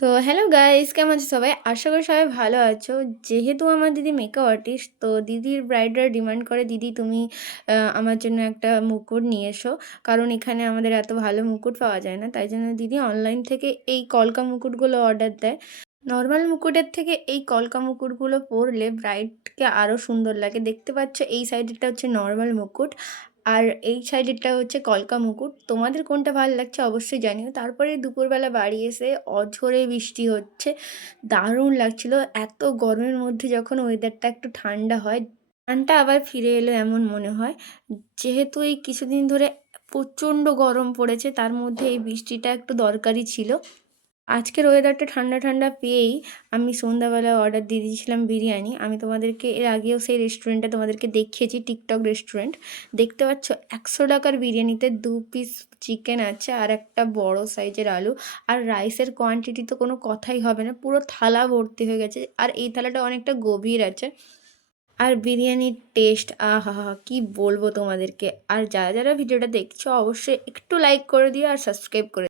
তো hello guys, কেমন আছো সবাই? আশা করি সবাই ভালো আছো। যেহেতু আমার দিদি মেকআপ আর্টিস্ট, তো দিদির ব্রাইডরা ডিমান্ড করে, দিদি তুমি আমার জন্য একটা মুকুট নিয়ে এসো। কারণ এখানে আমাদের এত ভালো মুকুট পাওয়া যায় না, তাই জন্য দিদি অনলাইন থেকে এই কলকা মুকুটগুলো অর্ডার দেয়। নর্মাল মুকুটের থেকে এই কলকা মুকুটগুলো পরলে ব্রাইডকে আরও সুন্দর লাগে। দেখতে পাচ্ছ, এই সাইডেরটা হচ্ছে নর্মাল মুকুট, আর এই সাইডেরটা হচ্ছে কলকা মুকুট। তোমাদের কোনটা ভালো লাগছে অবশ্যই জানিও। তারপরে দুপুরবেলা বাড়ি এসে অঝোরে বৃষ্টি হচ্ছে, দারুণ লাগছিল। এত গরমের মধ্যে যখন ওয়েদারটা একটু ঠান্ডা হয়, ঠান্ডা আবার ফিরে এলো এমন মনে হয়। যেহেতু এই কিছুদিন ধরে প্রচণ্ড গরম পড়েছে, তার মধ্যে এই বৃষ্টিটা একটু দরকারি ছিল। আজকের ওয়েদারটা ঠান্ডা ঠান্ডা পেয়েই আমি সন্ধ্যাবেলা অর্ডার দিয়ে দিয়েছিলাম বিরিয়ানি। আমি তোমাদেরকে এর আগেও সেই রেস্টুরেন্টটা তোমাদেরকে দেখিয়েছি, টিকটক রেস্টুরেন্ট। দেখতে পাচ্ছ 100 টাকার বিরিয়ানিতে 2 পিস চিকেন আছে আর একটা বড় সাইজের আলু। আর রাইসের কোয়ান্টিটি তো কোনো কথাই হবে না, পুরো থালা ভর্তি হয়ে গেছে। আর এই থালাটা অনেকটা গভীর আছে। আর বিরিয়ানির টেস্ট, আহা হা, কি বলবো তোমাদেরকে। আর যারা যারা ভিডিওটা দেখছো অবশ্যই একটু লাইক করে দিও আর সাবস্ক্রাইব করে